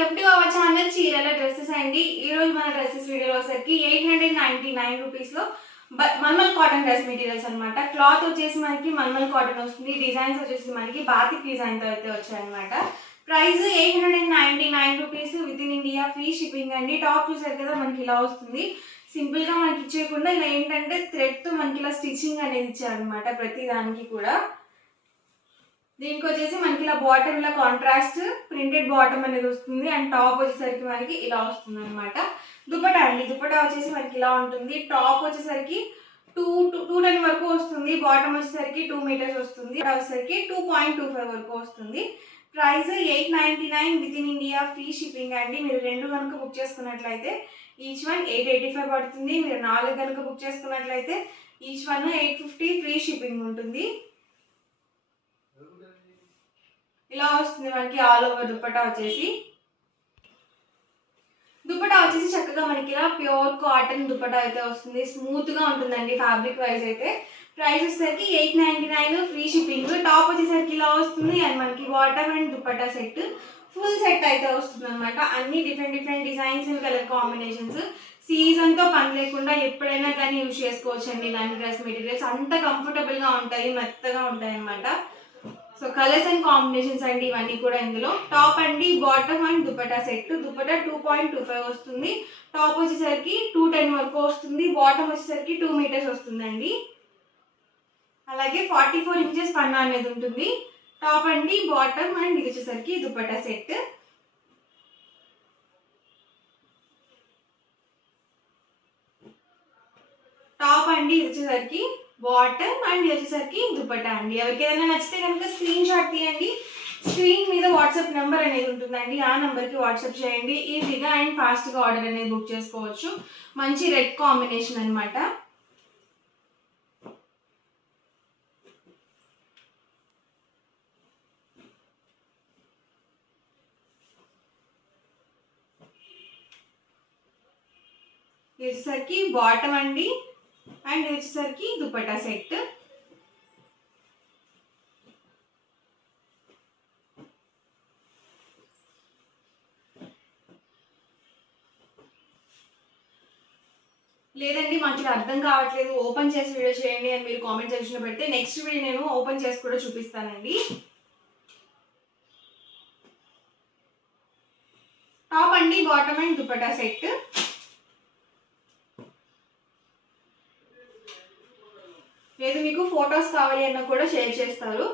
Welcome to our channel చీరల dresses అండి. ఈ రోజు మన డ్రెస్సెస్ వీడియోలో వచ్చేసరికి 899 రూపీస్లో మల్మల్ కాటన్ డ్రెస్ మెటీరియల్స్ అనమాట. క్లాత్ వచ్చేసి మనకి మల్మల్ కాటన్ వస్తుంది. డిజైన్స్ వచ్చేసి మనకి బాతిక్ డిజైన్తో అయితే వచ్చాయన్నమాట. Price 899 rupees within India, free shipping అండి. టాప్ చూసారు కదా మనకి ఇలా వస్తుంది. సింపుల్గా మనకి ఇచ్చేయకుండా ఇలా ఏంటంటే థ్రెడ్తో మనకి ఇలా స్టిచ్చింగ్ అనేది ఇచ్చారనమాట ప్రతి దానికి కూడా. దీనికి వచ్చేసి మనకి ఇలా బాటమ్ ఇలా కాంట్రాస్ట్ ప్రింటెడ్ బాటమ్ అనేది వస్తుంది అండ్ టాప్ వచ్చేసరికి మనకి ఇలా వస్తుంది అనమాట. దుపట్టా అండి, దుపట్టా వచ్చేసి మనకి ఇలా ఉంటుంది. టాప్ వచ్చేసరికి 210 వరకు వస్తుంది, బాటమ్ వచ్చేసరికి 2 మీటర్స్ వస్తుంది, వచ్చేసరికి 2.25 వరకు వస్తుంది. Price 899 with in India, free shipping అండి. మీరు 2 కనుక బుక్ చేసుకున్నట్లయితే ఈచ్ వన్ 885 పడుతుంది. మీరు 4 కనుక బుక్ చేసుకున్నట్లయితే ఈచ్ వన్ 850 ఫ్రీ షిప్పింగ్ ఉంటుంది. ఇలా వస్తుంది మనకి ఆల్ ఓవర్ దుపట్టా వచ్చేసి. దుపట్టా వచ్చేసి చక్కగా మనకి ఇలా ప్యూర్ కాటన్ దుపట్టా అయితే వస్తుంది. స్మూత్గా ఉంటుందండి ఫ్యాబ్రిక్ వైజ్ అయితే. ప్రైస్ వచ్చేసరికి 899 ఫ్రీ షిప్పింగ్. టాప్ వచ్చేసరికి ఇలా వస్తుంది అండ్ మనకి bottom and dupatta set full set అయితే వస్తుంది అనమాట. అన్ని డిఫరెంట్ డిజైన్స్ కలర్ కాంబినేషన్స్. సీజన్తో పని లేకుండా ఎప్పుడైనా కానీ యూజ్ చేసుకోవచ్చు అండి. ఇలాంటి డ్రెస్ మెటీరియల్స్ అంత కంఫర్టబుల్గా ఉంటాయి, మెత్తగా ఉంటాయి అనమాట. సో కలర్స్ అండ్ కాంబినేషన్స్ అండి ఇవన్నీ కూడా ఇందులో. టాప్ అండి, bottom and dupatta set. Dupatta 2.25 వస్తుంది. టాప్ వచ్చేసరికి 210 వరకు వస్తుంది, బాటమ్ వచ్చేసరికి 2 మీటర్స్ వస్తుందండి. అలాగే 44 ఇంచెస్ పన్నా అనేది ఉంటుంది. టాప్ అండి, బాటమ్ అండ్ ఇది వచ్చేసరికి దుపట్టా సెట్. టాప్ అండి, ఇది వచ్చేసరికి బాటమ్ అండ్ ఇది వచ్చేసరికి దుపట్టా అండి. ఎవరికి ఏదైనా నచ్చితే కనుక స్క్రీన్ షాట్ తీయండి. స్క్రీన్ మీద వాట్సాప్ నెంబర్ అనేది ఉంటుందండి, ఆ నెంబర్కి వాట్సాప్ చేయండి. ఈజీగా అండ్ ఫాస్ట్గా ఆర్డర్ అనేది బుక్ చేసుకోవచ్చు. మంచి రెడ్ కాంబినేషన్ అనమాట. ఇది వచ్చేసరికి బాటమ్ అండి అండ్ ఇది వచ్చేసరికి దుపట్టా సెట్. లేదండి మాకు అర్థం కావట్లేదు, ఓపెన్ చేసి వీడియో చేయండి అని మీరు కామెంట్ సెక్షన్లో పెడితే నెక్స్ట్ వీడియో నేను ఓపెన్ చేసి కూడా చూపిస్తానండి. టాప్ అండి, బాటమ్ అండ్ దుపట్టా సెట్. లేదు మీకు ఫొటోస్ కావాలి అన్న కూడా షేర్ చేస్తారు.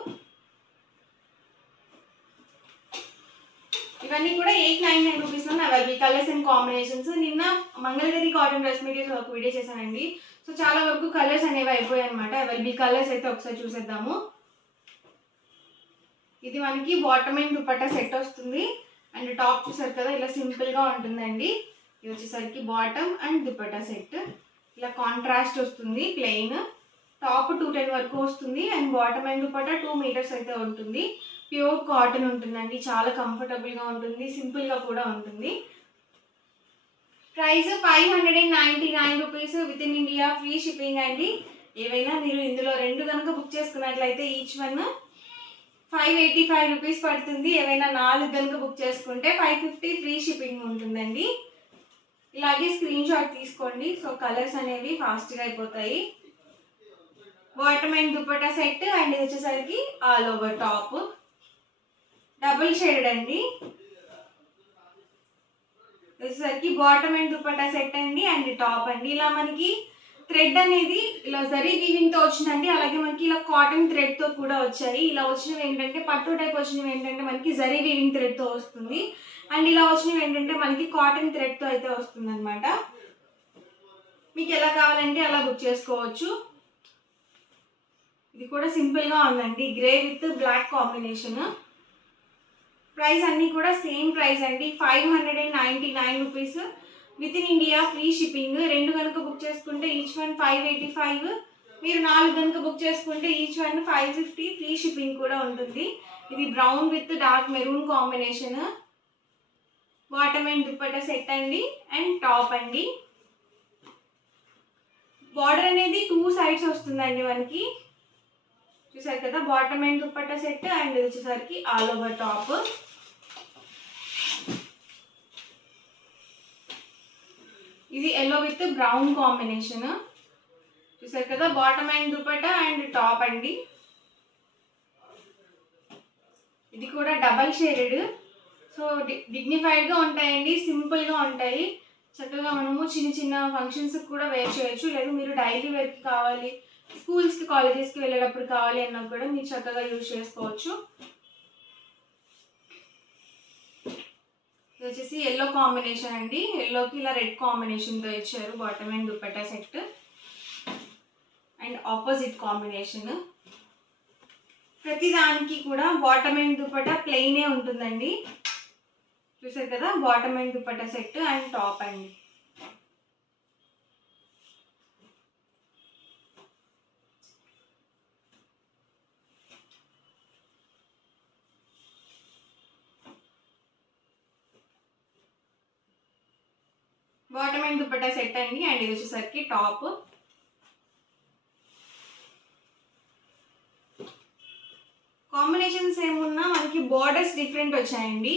ఇవన్నీ కూడా 899 రూపీస్లో అవైలబుల్. Colours and combinations. నిన్న మంగళగిరి కాటన్ డ్రెస్ మెటీరియల్స్ ఒక వీడియో చేశానండి. సో చాలా వరకు కలర్స్ అనేవి అయిపోయాయి అనమాట. అవైలబుల్ కలర్స్ అయితే ఒకసారి చూసేద్దాము. ఇది మనకి బాటమ్ అండ్ దుపట్టా సెట్ వస్తుంది అండ్ టాప్ చూసారు కదా ఇలా సింపుల్గా ఉంటుందండి. ఇది వచ్చేసరికి బాటమ్ అండ్ దుపట్టా సెట్. ఇలా కాంట్రాస్ట్ వస్తుంది ప్లెయిన్. టాప్ 210 వరకు వస్తుంది and bottom and dupatta 2 meters అయితే ఉంటుంది. ప్యూర్ కాటన్ ఉంటుందండి, చాలా కంఫర్టబుల్గా ఉంటుంది, సింపుల్గా కూడా ఉంటుంది. Price 599 rupees within India, free shipping అండి. ఏవైనా మీరు ఇందులో 2 కనుక బుక్ చేసుకున్నట్లయితే ఈచ్ వన్ 585 రూపీస్ పడుతుంది. ఏవైనా 4 కనుక బుక్ చేసుకుంటే 550 ఫ్రీ షిప్పింగ్ ఉంటుందండి. ఇలాగే స్క్రీన్ షాట్ తీసుకోండి. సో కలర్స్ అనేవి ఫాస్ట్గా అయిపోతాయి. Bottom and dupatta set and ఇది వచ్చేసరికి all over top double shaded అండి. వచ్చేసరికి బాటమ్ అండ్ దుపట్టా సెట్ అండి అండ్ టాప్ అండి. ఇలా మనకి థ్రెడ్ అనేది ఇలా జరీ వీవింగ్తో వచ్చిందండి. అలాగే మనకి ఇలా కాటన్ థ్రెడ్తో కూడా వచ్చాయి. ఇలా వచ్చినవి ఏంటంటే పట్టు టైప్ వచ్చినవి ఏంటంటే మనకి జరీ వీవింగ్ థ్రెడ్తో వస్తుంది అండ్ ఇలా వచ్చినవి ఏంటంటే మనకి కాటన్ థ్రెడ్తో అయితే వస్తుంది అనమాట. మీకు ఎలా కావాలంటే అలా బుక్ చేసుకోవచ్చు. ఇది కూడా సింపుల్గా ఉందండి, grey with black combination. Price అన్నీ కూడా సేమ్ ప్రైస్ అండి, 599 rupees within India, free shipping. 2 కనుక బుక్ చేసుకుంటే ఈచ్ వన్ 585. మీరు 4 కనుక బుక్ చేసుకుంటే ఈచ్ వన్ 550 ఫ్రీ షిప్పింగ్ కూడా ఉంటుంది. ఇది brown with dark maroon combination. Bottom and dupatta set అండి అండ్ టాప్ అండి. బార్డర్ అనేది 2 సైడ్స్ వస్తుందండి మనకి. చూసారు కదా bottom and dupatta set and ఇది వచ్చేసరికి ఆల్ ఓవర్ టాప్. ఇది ఎల్లో విత్ బ్రౌన్ కాంబినేషన్. చూసారు కదా, bottom and dupatta and top అండి. ఇది కూడా డబల్ షేడెడ్. సో డిగ్నిఫైడ్గా ఉంటాయండి, సింపుల్గా ఉంటాయి. చక్కగా మనము చిన్న చిన్న ఫంక్షన్స్కి కూడా వేర్ చేయొచ్చు. లేదు మీరు డైలీ వేర్కి కావాలి, స్కూల్స్కి కాలేజెస్కి వెళ్ళేటప్పుడు కావాలి అన్నా కూడా మీరు చక్కగా యూజ్ చేసుకోవచ్చు. ఇది వచ్చేసి ఎల్లో కాంబినేషన్ అండి. ఎల్లోకి ఇలా రెడ్ కాంబినేషన్తో ఇచ్చారు bottom and dupatta set. And opposite combination. ప్రతి దానికి కూడా బాటమ్ అండ్ దుపట్టా ప్లెయినే ఉంటుందండి. చూసారు కదా, bottom and dupatta set and top అండి. బాటమ్ అండ్ దుపట్టా సెట్ అండి. అండ్ ఇది వచ్చేసరికి టాప్. కాంబినేషన్స్ ఏమున్నా మనకి బార్డర్స్ డిఫరెంట్ వచ్చాయండి.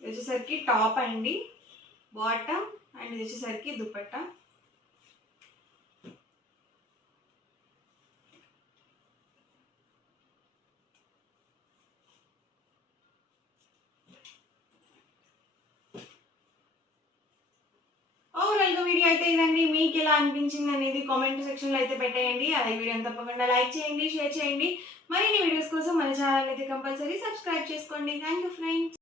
ఇది వచ్చేసరికి టాప్ అండి, బాటమ్ అండ్ ఇది వచ్చేసరికి దుపట్టా. ఓవరాల్గా వీడియో అయితే ఇదండి. మీకు ఎలా అనిపించింది అనేది కామెంట్ సెక్షన్లో అయితే పెట్టేయండి. అలాగే వీడియోని తప్పకుండా లైక్ చేయండి, షేర్ చేయండి. మరిన్ని వీడియోస్ కోసం మన ఛానల్ అయితే కంపల్సరీ సబ్స్క్రైబ్ చేసుకోండి. Thank you friends.